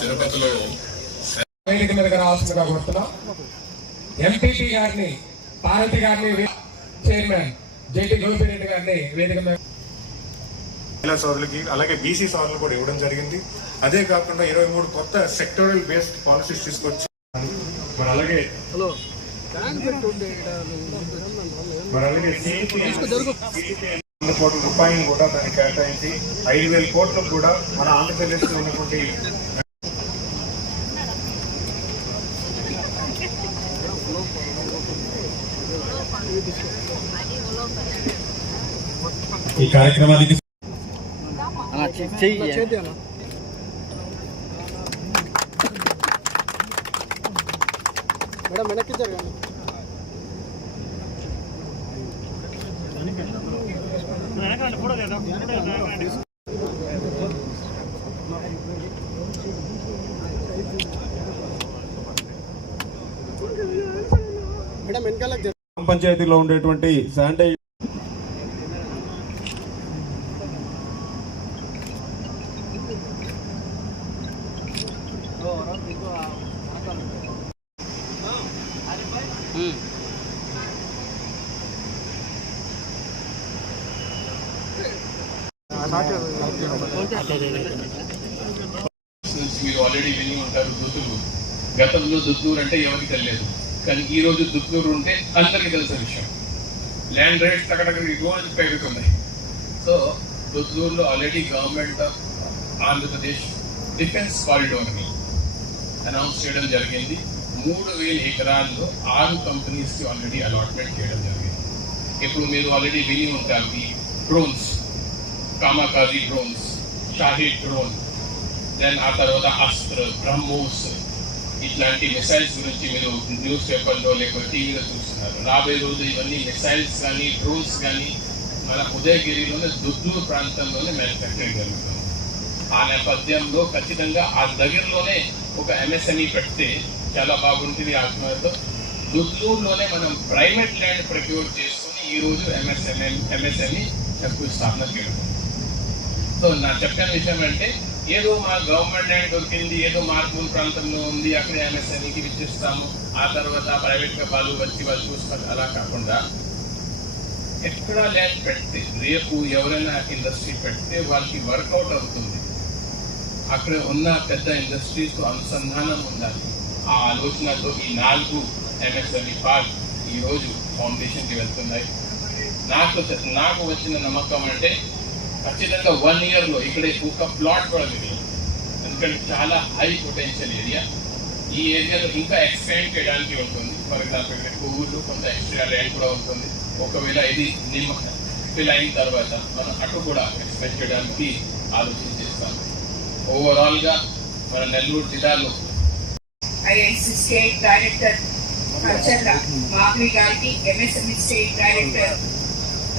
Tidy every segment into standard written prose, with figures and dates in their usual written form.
తిరుపతిలో వేదిక మీదకి రావాల్సిందిగా కోరుతున్నాం. ఎంపీపీ గారిని, పార్వతి గారిని, చైర్మన్ జేటీ గోపిరెడ్డి గారిని వేదిక మీద సోదరులకి అలాగే బీసీ సోదరులు కూడా ఇవ్వడం జరిగింది. అదే కాకుండా 23 కొత్త సెక్టోరల్ బేస్డ్ పాలసీస్ తీసుకొచ్చి అలాగే కోట్ల రూపాయలు కూడా దాన్ని కేటాయించి 5,000 కోట్లకు కూడా మన ఆంధ్రప్రదేశ్ లో ఉన్నటువంటి ఈ కార్యక్రమానికి మేడం వెనక్కి జరగండి. మేడం వెనకాల గ్రామ పంచాయతీలో ఉండేటువంటి శానిటైజర్ మీరు ఆల్రెడీ విని ఉంటారు. దుద్దులు గతంలో దుద్దూరు అంటే ఎవరికి తెలియదు, కానీ ఈ రోజు దుద్దూరు ఉంటే అందరికీ తెలిసిన విషయం. ల్యాండ్ రేట్స్ అక్కడ రోజు పెరుగుతున్నాయి. సో దుద్దూరులో already government of Andhra Pradesh defence కారిడార్ని అనౌన్స్ చేయడం జరిగింది. 3,000 ఎకరాల్లో 6 కంపెనీస్కి ఆల్రెడీ అలాట్మెంట్ చేయడం జరిగింది. ఇప్పుడు మీరు ఆల్రెడీ విని ఉంటారు ఈ drones, kamikaze drones, Shahed drone, then ఆ తర్వాత అస్త్ర, బ్రహ్మోస్, ఇట్లాంటి మిసైల్స్ గురించి మీరు న్యూస్ పేపర్లో లేకపోతే టీవీలో చూస్తున్నారు. రాబోయే రోజు ఇవన్నీ మిసైల్స్ కానీ డ్రోన్స్ కానీ మన ఉదయగిరిలోనే దుద్దూరు ప్రాంతంలోనే మ్యానుఫ్యాక్చరింగ్ జరుగుతుంది. ఆ నేపథ్యంలో ఖచ్చితంగా ఆ దగ్గరలోనే ఒక ఎంఎస్ఎంఈ పెడితే చాలా బాగుంటుంది. ఆత్మతో దుద్దూరులోనే మనం ప్రైవేట్ ల్యాండ్ ప్రొక్యూర్ చేసుకుని ఈరోజు ఎంఎస్ఎంఈ స్థాపన చేయడం. సో నా చెప్పిన విషయం అంటే ఏదో మా గవర్నమెంట్ ల్యాండ్ దొరికింది, ఏదో మార్పుల ప్రాంతంలో ఉంది, అక్కడ ఎంఎస్ఎంఈకి ఇచ్చిస్తాము, ఆ తర్వాత ప్రైవేట్గా వాళ్ళు చూసుకోవాలి, అలా కాకుండా ఎక్కడ ల్యాండ్ పెడితే రేపు ఎవరైనా ఇండస్ట్రీ పెడితే వాళ్ళకి వర్కౌట్ అవుతుంది. అక్కడ ఉన్న పెద్ద ఇండస్ట్రీస్తో అనుసంధానం ఉండాలి. ఆ ఆలోచనతో ఈ 4 ఎంఎస్ఎంఈ పార్క్ ఈరోజు ఫౌండేషన్కి వెళ్తున్నాయి. నాకు వచ్చిన నమ్మకం అంటే ఖచ్చితంగా 1 ఇయర్లో ఇక్కడ ఒక ప్లాట్ కూడా మిగిలింది. ఎందుకంటే చాలా హై పొటెన్షియల్ ఏరియా. ఈ ఏరియాలో ఇంకా ఎక్స్పాండ్ చేయడానికి ఉంటుంది. ఫర్ ఎగ్జాంపుల్ ఇక్కడ ఊళ్ళో కొంత ఎక్స్ట్రా ల్యాండ్ కూడా ఉంటుంది. ఒకవేళ ఇది ఫిల్ అయిన తర్వాత మనం అటు కూడా ఎక్స్పాండ్ చేయడానికి ఆలోచన చేస్తాం. ఓవరాల్గా మన నెల్లూరు జిల్లాలో IIC state director Archana Madhavi గారికి, MSME state director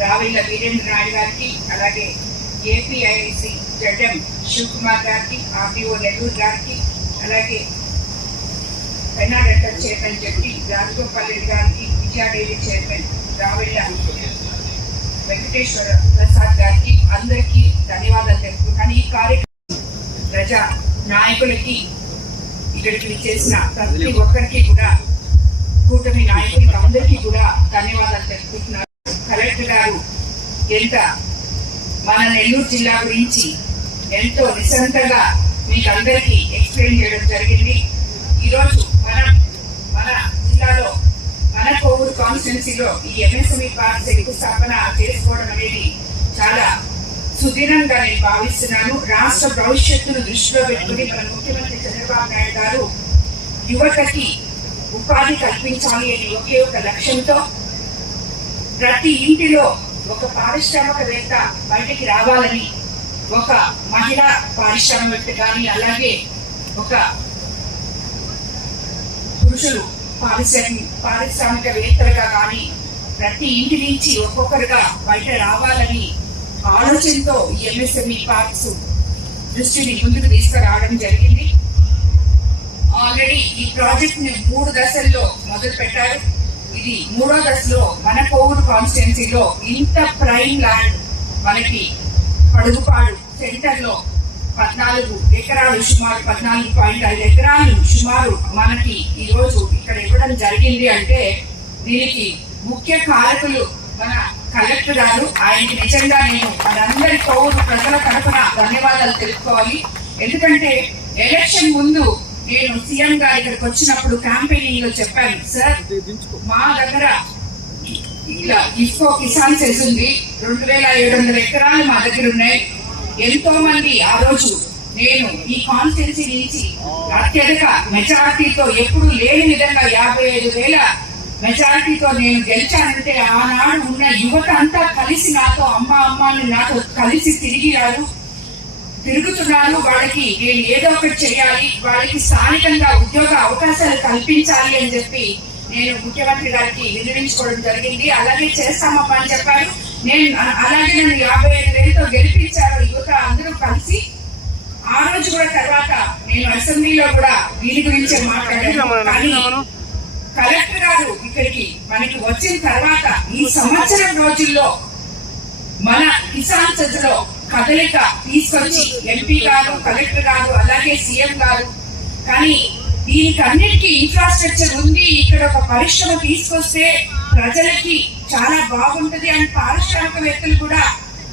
Ravilla Veerendra Naidu గారికి, అలాగే ఏపీఐఐసి జడ్ఎం శివకుమార్ గారికి, ఆర్డీఓ నెల్లూరు గారికి, అలాగే పెన్నాడెంటల్ చైర్మన్ జడ్పీ రాజగోపాల్ రెడ్డి గారికి, విజయ డైరీ చైర్మన్ రావిళ్ళ వెంకటేశ్వర ప్రసాద్ గారికి అందరికీ ధన్యవాదాలు తెలుపుతున్నాను. ఈ కార్యక్రమం ప్రజా నాయకులకి, ఇక్కడికి చేసిన ప్రతి ఒక్కరికి కూడా, కూటమి నాయకులకి అందరికీ కూడా ధన్యవాదాలు తెలుపుతున్నారు. కలెక్టర్ గారు ఎంత మన నెల్లూరు జిల్లా గురించి ఎంతో నిశంతగా మీకు అందరికీ ఎక్స్ప్లెయిన్ చేయడం జరిగింది. ఈరోజు మన జిల్లాలో మన కోవూరు కాన్స్టిట్యున్సీలో ఈ ఎంఎస్ఎంఈ పార్క్ శంకుస్థాపన చేసుకోవడం అనేది చాలా సుదీర్ఘంగా నేను భావిస్తున్నాను. రాష్ట్ర భవిష్యత్తును దృష్టిలో పెట్టుకుని మన ముఖ్యమంత్రి చంద్రబాబు నాయుడు గారు యువతకి ఉపాధి కల్పించాలి అని ఒకే ఒక లక్ష్యంతో ప్రతి ఇంటిలో ఒక పారిశ్రామికవేత్త బయటికి రావాలని, ఒక మహిళా పారిశ్రామికవేత్త కానీ, అలాగే ఒక పురుషులు పారిశ్రామికవేత్తలుగా కానీ ప్రతి ఇంటి నుంచి ఒక్కొక్కరుగా బయట రావాలని ఆలోచనతో ఈ ఎంఎస్ఎంఈ పార్క్స్ దృష్టిని ముందుకు తీసుకురావడం జరిగింది. ఆల్రెడీ ఈ ప్రాజెక్ట్ ని 3 దశల్లో మొదలు పెట్టారు. ఇది 3వ దశలో మన కోవూరు కాన్స్టిట్యున్సీలో ఇంత ప్రైమ్ ల్యాండ్ మనకి పడుగుపాడు సెంటర్ లో 14 ఎకరాలు సుమారు 14.5 ఎకరాలు సుమారు మనకి ఈ రోజు ఇక్కడ ఇవ్వడం జరిగింది అంటే దీనికి ముఖ్య కారకులు మన కలెక్టర్ గారు. ఆయనకి నిజంగా నేను మనందరి కోవూరు ప్రజల తరఫున ధన్యవాదాలు తెలుపుకోవాలి. ఎందుకంటే ఎలక్షన్ ముందు నేను సీఎం గారు ఇక్కడికి వచ్చినప్పుడు క్యాంపెయినింగ్ లో చెప్పాను, సార్ మా దగ్గర ఇలా ఇఫ్కో కిసాన్ సెజ్ ఉంది, 2700 ఎకరాలు మా దగ్గర ఉన్నాయి. ఎంతో మంది ఆ రోజు నేను ఈ కాన్స్టిట్యున్సీ నుంచి అత్యధిక మెజారిటీతో ఎప్పుడు లేని విధంగా 55,000 మెజారిటీతో నేను గెలిచానంటే ఆనాడు ఉన్న యువత అంతా కలిసి నాతో అమ్మ నాతో కలిసి తిరుగుతున్నారు. వాళ్ళకి నేను ఏదో ఒకటి చేయాలి, వాళ్ళకి స్థానికంగా ఉద్యోగ అవకాశాలు కల్పించాలి అని చెప్పి నేను ముఖ్యమంత్రి గారికి విన్నవించుకోవడం జరిగింది. అలాగే చేస్తామమ్మా అని చెప్పారు. నేను అలాగే నన్ను 55,000తో గెలిపించారు యువత అందరూ కలిసి. ఆ రోజు కూడా తర్వాత నేను అసెంబ్లీలో కూడా దీని గురించే మాట్లాడాను. కానీ కలెక్టర్ గారు ఇక్కడికి మనకి వచ్చిన తర్వాత ఈ సంవత్సరం రోజుల్లో మన కిసాన్ సెజ్లో కదలిక తీసుకొచ్చి ఎంపీ గారు, కలెక్టర్ గారు, అలాగే సీఎం గారు, కానీ దీనికి అన్నిటికీ ఇన్ఫ్రాస్ట్రక్చర్ ఉంది, ఇక్కడ ఒక పరిశ్రమ తీసుకొస్తే ప్రజలకి చాలా బాగుంటది అని పారిశ్రామికవేత్తలు కూడా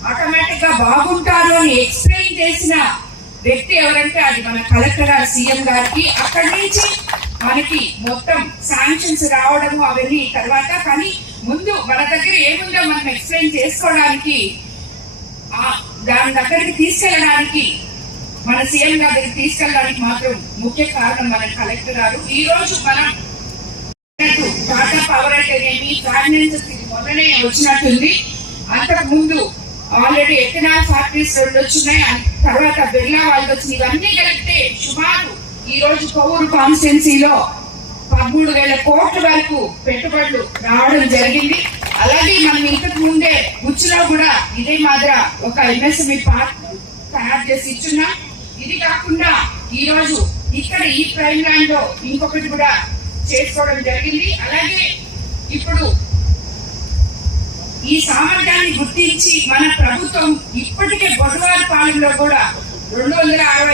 ఆటోమేటిక్ గా బాగుంటారు అని ఎక్స్ప్లెయిన్ చేసిన వ్యక్తి ఎవరంటే అది మన కలెక్టర్ గారు, సీఎం గారికి. అక్కడి నుంచి మనకి మొత్తం శాంక్షన్స్ రావడము అవన్నీ తర్వాత, కానీ ముందు మన దగ్గర ఏముందో మనం ఎక్స్ప్లెయిన్ చేసుకోవడానికి దాని దగ్గరికి తీసుకెళ్ళడానికి మన సీఎం గారి దగ్గరికి తీసుకెళ్ళడానికి మాత్రం ముఖ్య కారణం మన కలెక్టర్ గారు. ఈ రోజు మనం టాటా పవర్ అయితేనేమి ఫైనాన్సెస్ మొన్ననే వచ్చినట్టుంది. అంతకు ముందు ఆల్రెడీ ఎథనాల్ ఫ్యాక్టరీస్ 2 వచ్చినాయి, తర్వాత బిర్లా వాళ్ళు వచ్చినాయి. ఇవన్నీ కలిపితే సుమారు ఈ రోజు కోవూరు కాన్స్టిట్యున్సీలో 13,000 కోట్ల వరకు పెట్టుబడులు రావడం జరిగింది. అలాగే మనం ఇంతకు ముందే ఉచ్చులో కూడా ఇదే మాదిరి ఒక ఎంఎస్ఎంఈ పార్క్ తయారు చేసి ఇచ్చున్నాం. ఇది కాకుండా ఈ రోజు ఇక్కడ ఈ ప్రైమ్ ల్యాండ్ లో ఇంకొకటి కూడా చేసుకోవడం జరిగింది. అలాగే ఇప్పుడు ఈ సామర్థ్యాన్ని గుర్తించి మన ప్రభుత్వం ఇప్పటికే బొడవారిపాలెంలో కూడా 260